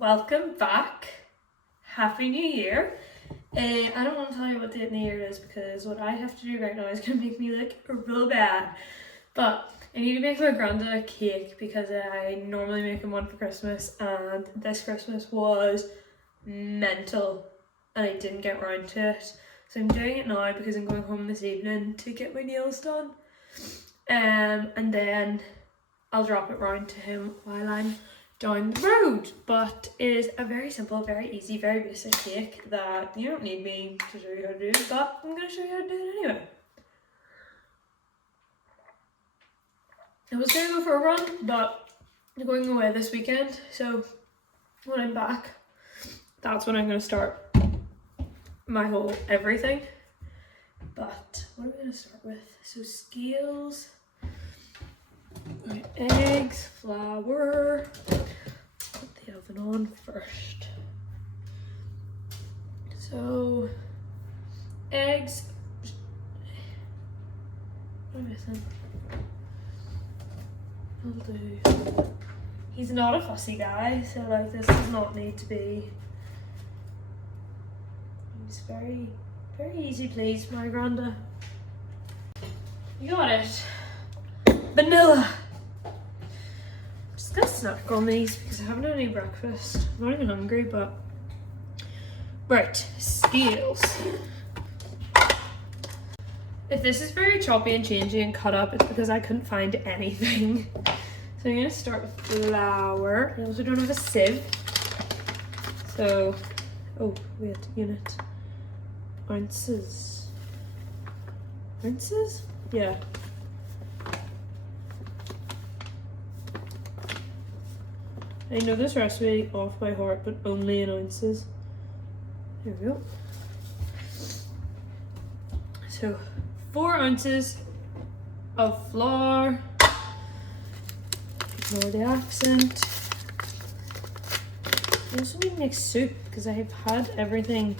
welcome back. Happy New Year. I don't want to tell you what date in the year it is because what I have to do right now is going to make me look real bad. But I need to make my granda a cake because I normally make him one for Christmas, and this Christmas was mental and I didn't get around to it. So I'm doing it now because I'm going home this evening to get my nails done. And then I'll drop it round to him while I'm down the road. But it is a very simple, very easy, very basic cake that you don't need me to show you how to do, but I'm going to show you how to do it anyway. I was going to go for a run, but I'm going away this weekend, so when I'm back, that's when I'm going to start my whole everything. But what are we going to start with? So scales, eggs, flour. Put the oven on first. So eggs. What am I missing? I'll do. He's not a fussy guy, so like this does not need to be. He's very easy please, my granda. You got it. Vanilla. I'm just gonna snack on these because I haven't had any breakfast. I'm not even hungry, but right, scales. If this is very choppy and changey and cut up, it's because I couldn't find anything. So I'm gonna start with flour. I also don't have a sieve. So, oh wait, unit. Ounces. Ounces? Yeah. I know this recipe off by heart, but only in ounces. There we go. So 4 ounces of flour. Ignore the accent. I also need to make soup because I have had everything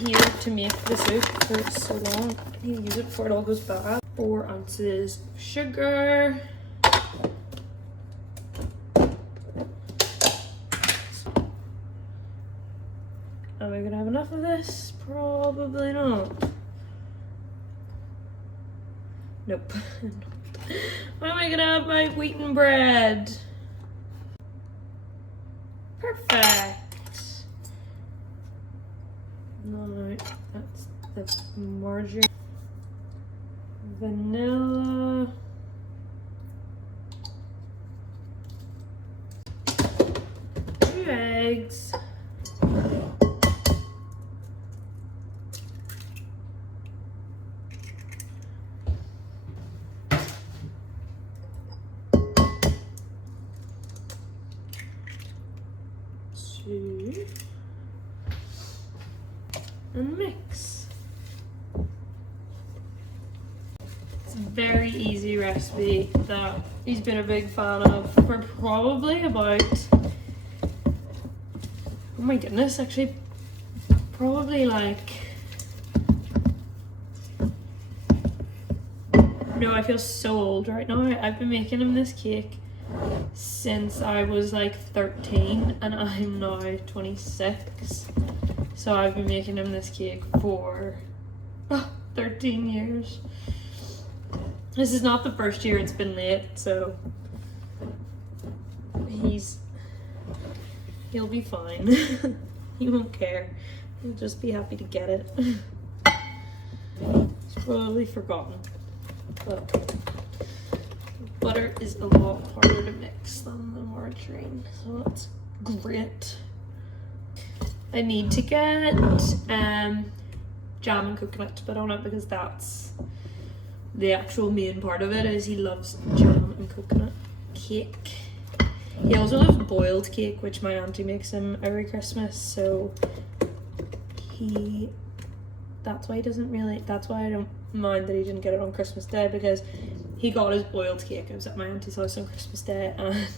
here to make the soup for so long. I need to use it before it all goes bad. 4 ounces of sugar. Am I gonna have enough of this? Probably not. Nope. When am I gonna have my wheaten bread? Perfect. No, that's the margarine. Vanilla. 2 eggs. And mix. It's a very easy recipe that he's been a big fan of for probably about, oh my goodness, actually probably like, no, I feel so old right now. I've been making him this cake since I was like 13 and I'm now 26. So I've been making him this cake for 13 years. This is not the first year it's been late, so he'll be fine. He won't care. He'll just be happy to get it. He's probably forgotten, but butter is a lot harder to mix than the margarine, so that's great. I need to get jam and coconut to put on it because that's the actual main part of it, is he loves jam and coconut cake. He also loves boiled cake, which my auntie makes him every Christmas, so that's why I don't mind that he didn't get it on Christmas Day, because he got his boiled cake. I was at my auntie's house on Christmas Day and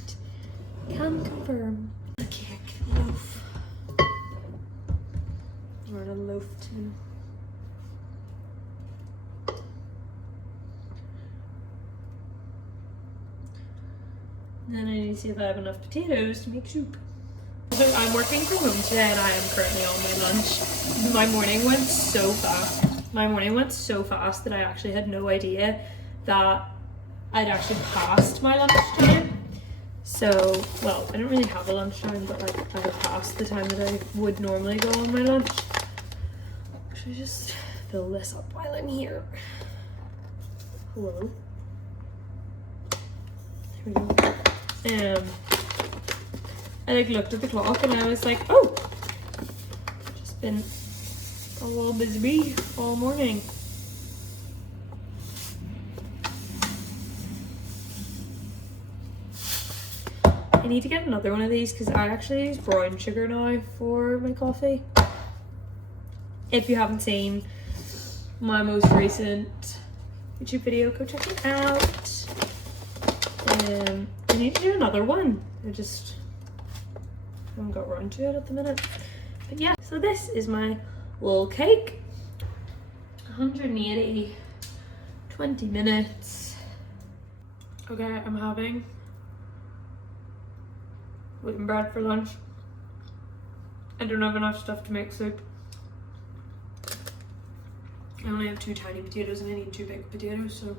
can confirm the cake loaf. Or a loaf too. Then I need to see if I have enough potatoes to make soup. I'm working from home today and I am currently on my lunch. My morning went so fast. My morning went so fast that I actually had no idea that I'd actually passed my lunchtime. So, well, I don't really have a lunchtime, but like I had passed the time that I would normally go on my lunch. Should I just fill this up while I'm here? Hello? Here we go. I like looked at the clock and I was like, oh, just been a little busy all morning. I need to get another one of these because I actually use brown sugar now for my coffee. If you haven't seen my most recent YouTube video, go check it out. I need to do another one. I just haven't got around to it at the minute. But yeah, so this is my little cake. 180, 20 minutes. Okay, I'm having wheaten bread for lunch. I don't have enough stuff to make soup. I only have 2 tiny potatoes and I need 2 big potatoes, so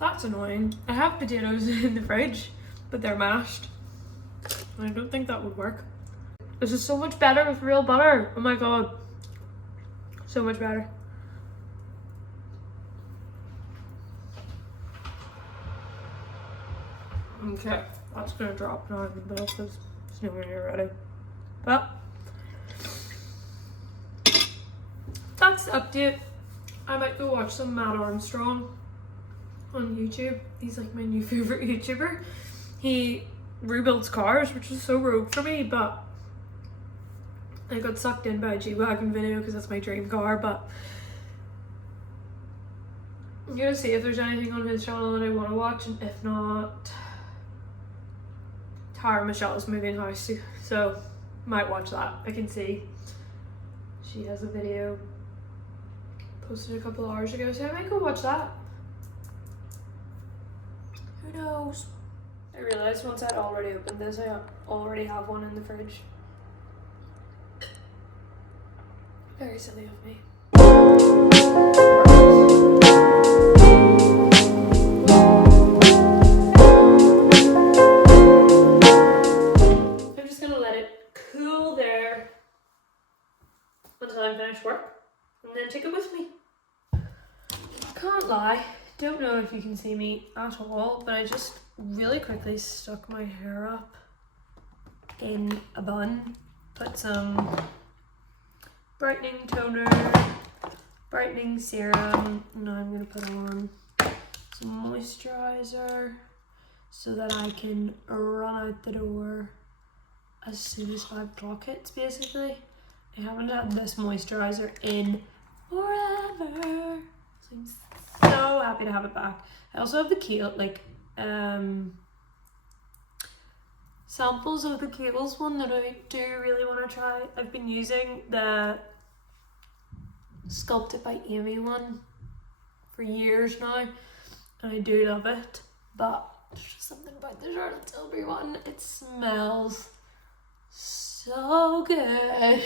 that's annoying. I have potatoes in the fridge, but they're mashed. I don't think that would work. This is so much better with real butter. Oh my god. So much better. Okay, that's gonna drop now in the middle because it's nowhere near ready. But that's the update. I might go watch some Matt Armstrong on YouTube. He's like my new favorite YouTuber. He rebuilds cars, which is so rogue for me, but I got sucked in by a G-Wagon video because that's my dream car. But I'm gonna see if there's anything on his channel that I want to watch, and if not, Tara Michelle's moving house, so might watch that. I can see she has a video posted a couple hours ago, so I might go watch that. Who knows? I realized once I'd already opened this, I already have one in the fridge. Very silly of me. I'm just gonna let it cool there until I finish work and then take it with me. Can't lie, don't know if you can see me at all, but I just really quickly stuck my hair up in a bun, put some brightening toner, brightening serum. Now I'm going to put on some moisturizer so that I can run out the door as soon as 5 o'clock hits, basically. I haven't had this moisturizer in forever, so I'm so happy to have it back. I also have the Kiehl's, samples of the Kiehl's one that I do really want to try. I've been using the Sculpted by Amy one for years now, and I do love it, but there's just something about the Charlotte Tilbury one. It smells so good.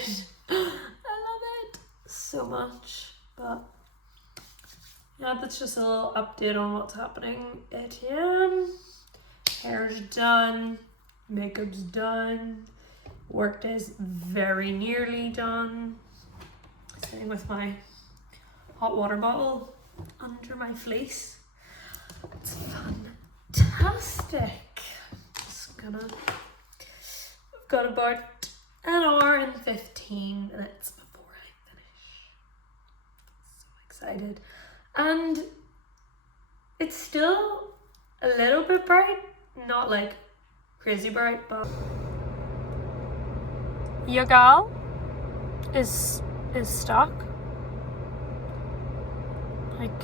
I love it so much. But yeah, that's just a little update on what's happening at him. Hair's done, makeup's done, work day's very nearly done. Sitting with my hot water bottle under my fleece. It's fantastic. I've got about an hour and 15 minutes before I finish. So excited. And it's still a little bit bright, not like crazy bright, but your gal is stuck. Like,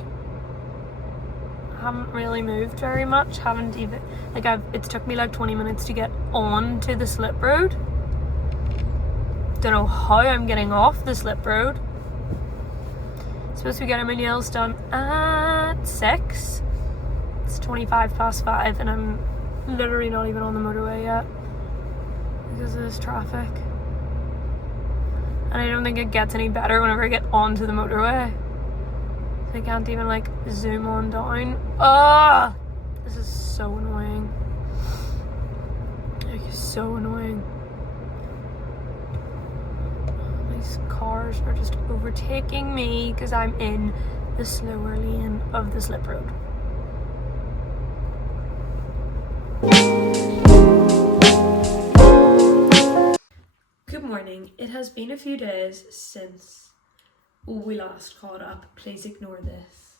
I haven't really moved very much. Haven't even, like, it's took me like 20 minutes to get on to the slip road. Don't know how I'm getting off the slip road. Supposed to be getting my nails done at 6. It's 5:25 and I'm literally not even on the motorway yet. because of this traffic. And I don't think it gets any better whenever I get onto the motorway. I can't even like zoom on down. Ah, this is so annoying. Like, so annoying. These cars are just overtaking me because I'm in the slower lane of the slip road. Good morning. It has been a few days since we last caught up. Please ignore this.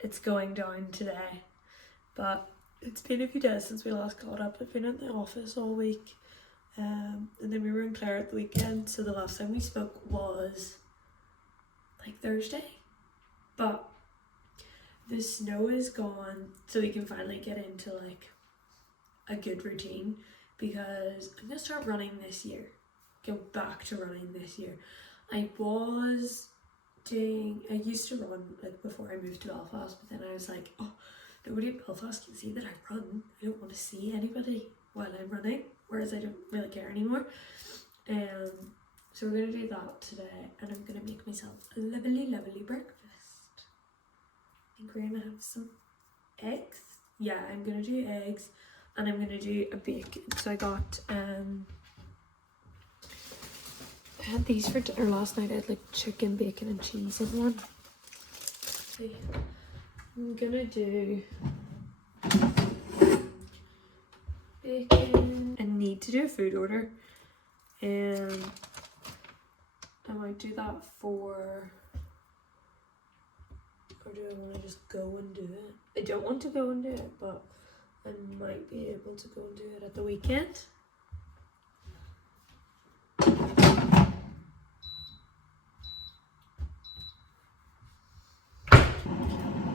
It's going down today. But it's been a few days since we last caught up. I've been in the office all week. And then we were in Clare at the weekend. So the last time we spoke was like Thursday. But the snow is gone. So we can finally get into like a good routine. Because I'm going to start running this year. Go back to running this year. I used to run like before I moved to Belfast, but then I was like, oh, nobody in Belfast can see that I run. I don't want to see anybody while I'm running, whereas I don't really care anymore. So we're going to do that today, and I'm going to make myself a lovely breakfast. I think we're going to have some eggs. Yeah, I'm going to do eggs. And I'm going to do a bacon. So I got, I had these for dinner last night. I had like chicken, bacon and cheese in one. See, I'm going to do bacon. I need to do a food order. And I might do that or do I want to just go and do it? I don't want to go and do it, but I might be able to go and do it at the weekend.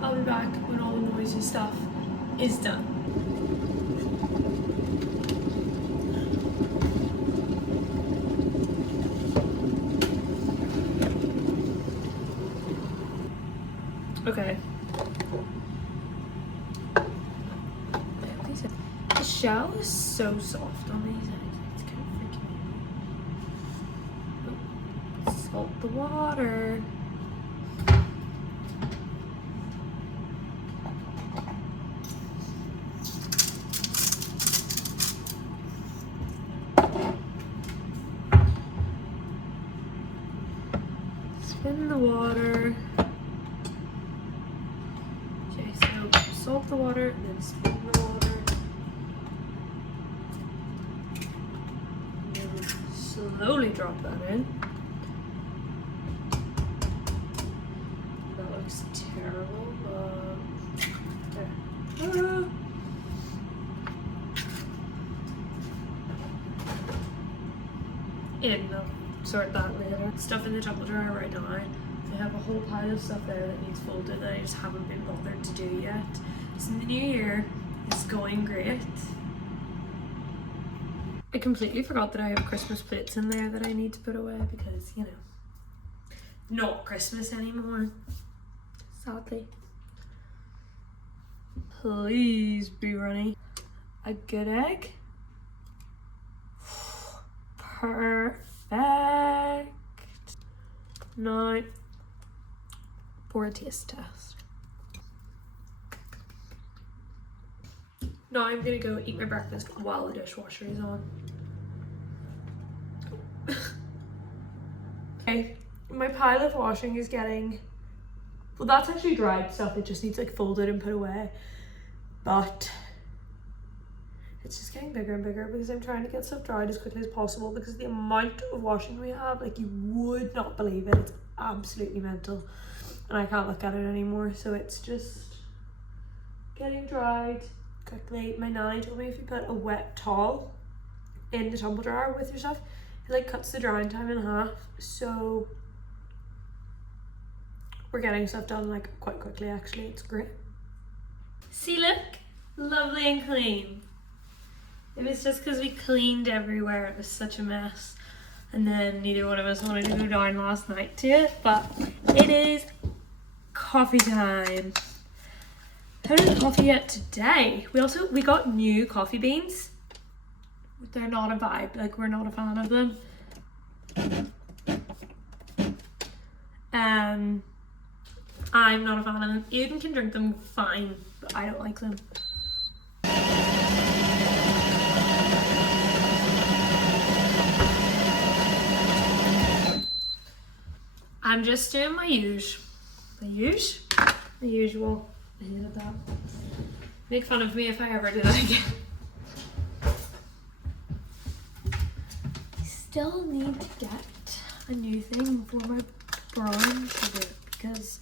I'll be back when all the noisy stuff is done. Okay. The shell is so soft on these eggs, it's kind of freaking out. Salt the water. Spin the water. Okay, so salt the water and then spin the water. Slowly drop that in. That looks terrible, but there. They'll sort that later. Stuff in the tumble dryer right now. I have a whole pile of stuff there that needs folded that I just haven't been bothered to do yet. So the new year is going great. I completely forgot that I have Christmas plates in there that I need to put away because, you know, not Christmas anymore, sadly. Please be runny. A good egg. Perfect. Now, for a taste test. Now I'm gonna go eat my breakfast while the dishwasher is on. Okay, my pile of washing is getting, well, that's actually dried stuff. It just needs like folded and put away. But it's just getting bigger and bigger because I'm trying to get stuff dried as quickly as possible because the amount of washing we have, like, you would not believe it. It's absolutely mental. And I can't look at it anymore. So it's just getting dried quickly. My nanny told me if you put a wet towel in the tumble dryer with your stuff, it like cuts the drying time in half. So we're getting stuff done like quite quickly actually. It's great. See, look, lovely and clean. It was just because we cleaned everywhere. It was such a mess. And then neither one of us wanted to go down last night to it, but it is coffee time. I haven't had coffee yet today. We got new coffee beans, they're not a vibe. Like, we're not a fan of them. I'm not a fan of them. Aiden can drink them fine, but I don't like them. I'm just doing my usual. I hated that. Make fun of me if I ever do that again. I still need to get a new thing for my brown sugar because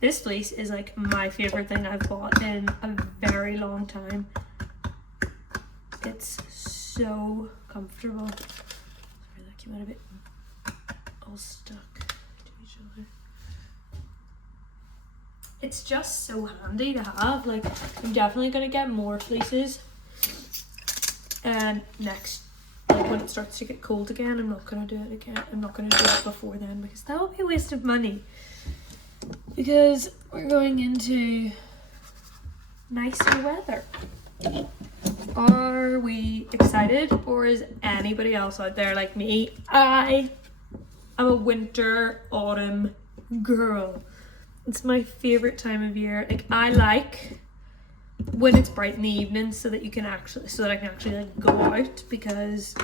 this fleece is like my favorite thing I've bought in a very long time. It's so comfortable. Sorry, that came out a bit all stuck to each other. It's just so handy to have. Like, I'm definitely gonna get more fleeces. And next, like when it starts to get cold again, I'm not gonna do it again. I'm not gonna do it before then because that would be a waste of money. Because we're going into nicer weather. Are we excited, or is anybody else out there like me? I am a winter, autumn girl. It's my favorite time of year. Like, I like when it's bright in the evening so that I can actually like go out, because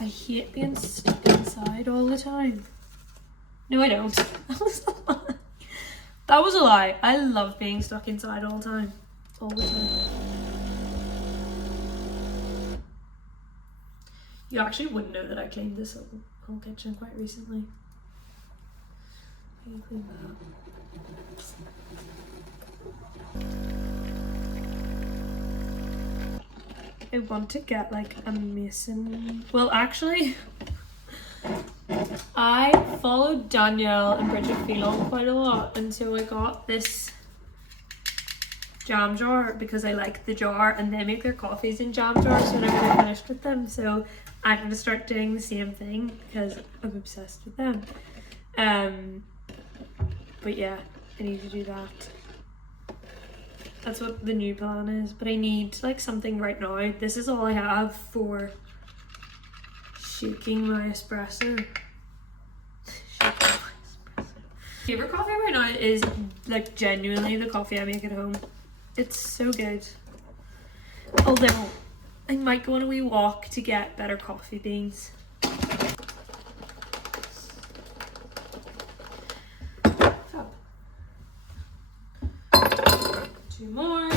I hate being stuck inside all the time. No, I don't. That was a lie. That was a lie. I love being stuck inside all the time. All the time. You actually wouldn't know that I cleaned this whole kitchen quite recently. I can clean that. I want to get like a mason. Well, actually, I followed Danielle and Bridget Phelan quite a lot, and so I got this jam jar because I like the jar, and they make their coffees in jam jars whenever they're finished with them, so I'm going to start doing the same thing because I'm obsessed with them. But yeah, I need to do that. That's what the new plan is, but I need like something right now. This is all I have for shaking my espresso. Favorite coffee right now is like genuinely the coffee I make at home. It's so good. Although I might go on a wee walk to get better coffee beans. Fab. 2 more.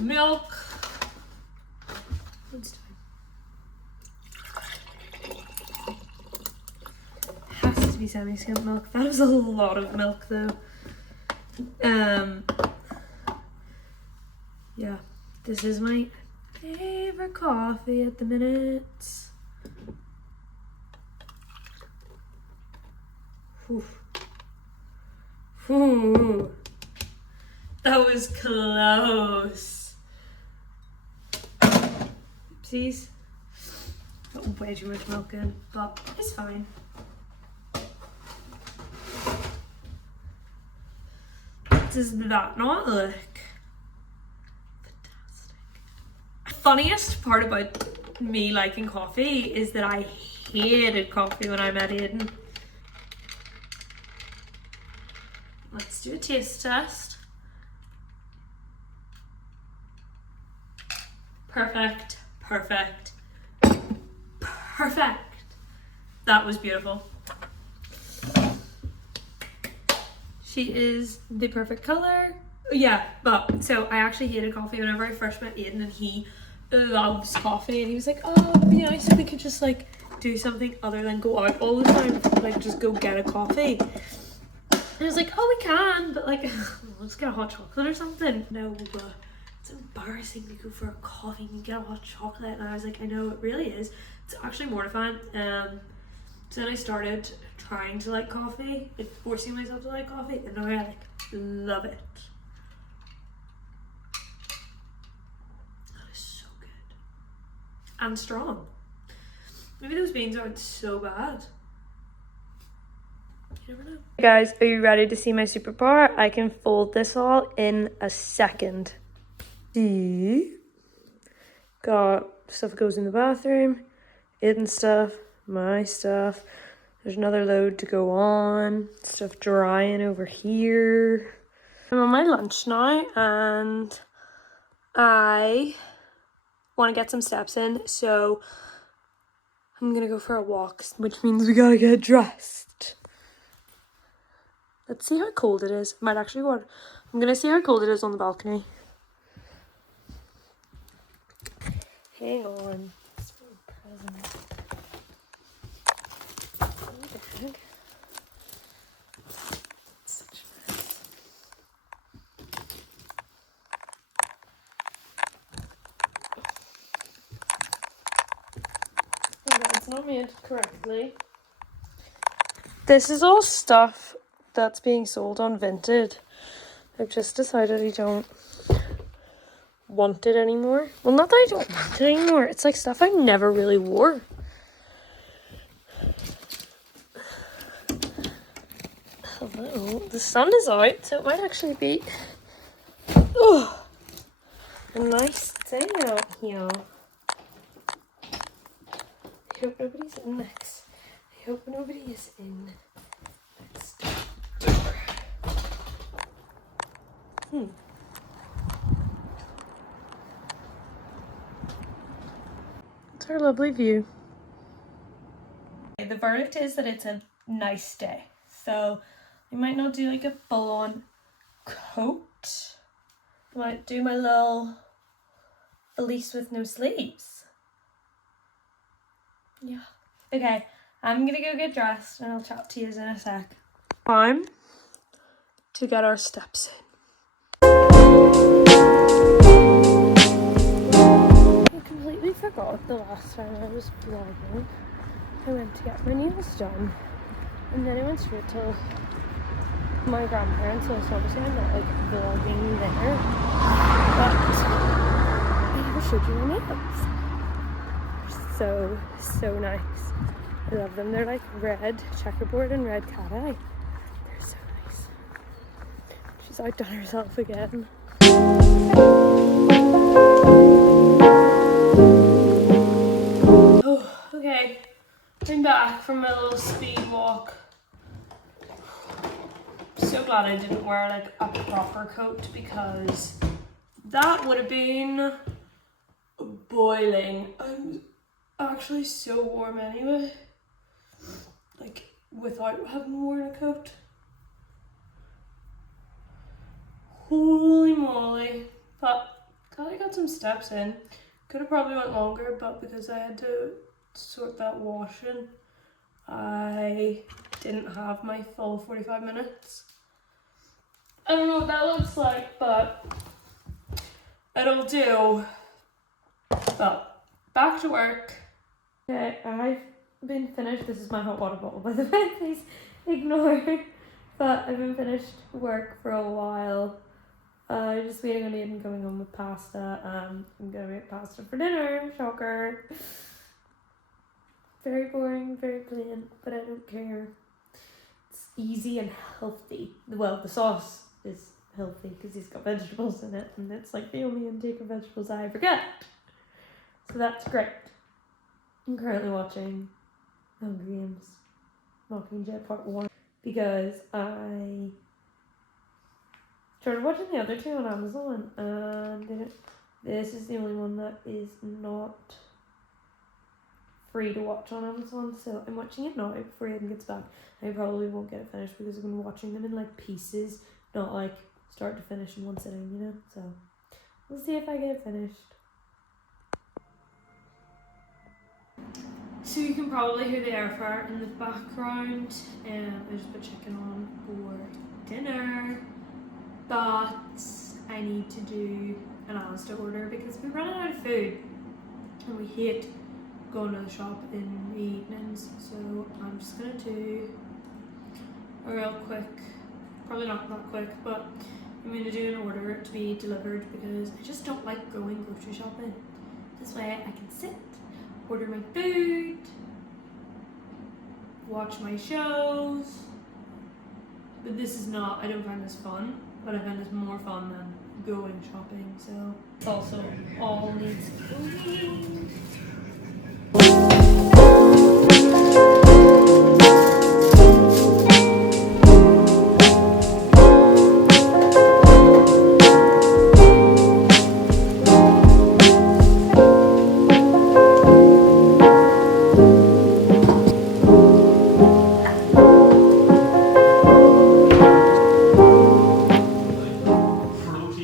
Milk. It's time. Has to be semi-skimmed milk. That is a lot of milk though. Yeah, this is my favorite coffee at the minute. Ooh. That was close. Oopsies. Got way too much milk in, but it's fine. Does that not look fantastic? Funniest part about me liking coffee is that I hated coffee when I met Aiden. Let's do a taste test. Perfect, perfect, perfect. That was beautiful. She is the perfect color. Yeah, but so I actually hated coffee whenever I first met Aiden, and he loves coffee, and he was like, oh, it'd be nice if we could just like do something other than go out all the time, like just go get a coffee. And I was like, oh, we can, but like let's get a hot chocolate or something. No, it's embarrassing to go for a coffee and get a hot chocolate. And I was like, I know, it really is. It's actually mortifying. So then I started trying to like coffee, like forcing myself to like coffee, and now I like love it. That is so good. and strong. Maybe those beans aren't so bad. You never know. Hey guys, are you ready to see my superpower? I can fold this all in a second. See? Got stuff that goes in the bathroom, hidden stuff, my stuff. There's another load to go on. Stuff drying over here. I'm on my lunch now and I want to get some steps in, so I'm gonna go for a walk, which means we gotta get dressed. Let's see how cold it is. Might actually go out. I'm gonna see how cold it is on the balcony. Hang on. It's for a present. What the heck? Such a mess. Oh, it's not made correctly. This is all stuff that's being sold on Vinted. I've just decided I don't want it anymore. Well, not that I don't want it anymore. It's like stuff I never really wore. Hello. The sun is out, so it might actually be a nice day out here. I hope nobody's in next. I hope nobody is in next door. It's our lovely view. The verdict is that it's a nice day. So we might not do like a full-on coat. I might do my little fleece with no sleeves. Yeah. Okay, I'm gonna go get dressed and I'll chat to you in a sec. Time to get our steps in. I completely forgot the last time I was vlogging. I went to get my nails done and then I went straight to my grandparents, so obviously I'm not like vlogging there, but I never showed you my nails. They're so nice. I love them. They're like red checkerboard and red cat eye. They're so nice. She's outdone herself again. Oh, okay. I'm back from my little speed walk. So glad I didn't wear like a proper coat because that would have been boiling. I'm actually so warm anyway, like without having worn a coat. Holy moly. But glad I got some steps in. Could have probably went longer, but because I had to sort that washing, I didn't have my full 45 minutes. I don't know what that looks like, but it'll do. But back to work. Okay, I've been finished. This is my hot water bottle, by the way, please ignore. But I've been finished work for a while. Just waiting on Aiden coming home with pasta. I'm gonna make pasta for dinner. Shocker. Very boring, very plain, but I don't care. It's easy and healthy. Well, the sauce is healthy because he's got vegetables in it, and it's like the only intake of vegetables I ever get. So that's great. I'm currently watching Hunger Games Mockingjay Part 1 because I started watching the other two on Amazon and this is the only one that is not free to watch on Amazon, so I'm watching it now before Aiden gets back. I probably won't get it finished because I've been watching them in like pieces, not like start to finish in one sitting, you know, so we'll see if I get it finished. So you can probably hear the air fryer in the background, and I just put chicken on for dinner, but I need to do an Asda order because we're running out of food and we hate going to the shop in the evenings, so I'm just gonna do a real quick, probably not that quick, but I'm gonna do an order to be delivered because I just don't like going grocery shopping. This way I can sit order my food, watch my shows. But this is not, I don't find this fun, but I find this more fun than going shopping, so it's also all needs cleaning.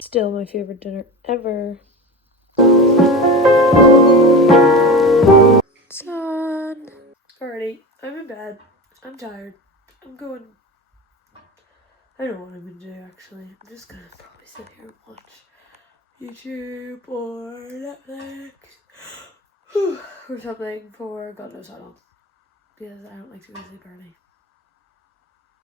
Still my favorite dinner ever. Son. Alrighty, I'm in bed. I'm tired. I'm going. I don't know what I'm gonna do actually. I'm just gonna probably sit here and watch YouTube or Netflix. Or something for God knows how long. Because I don't like to go to sleep early.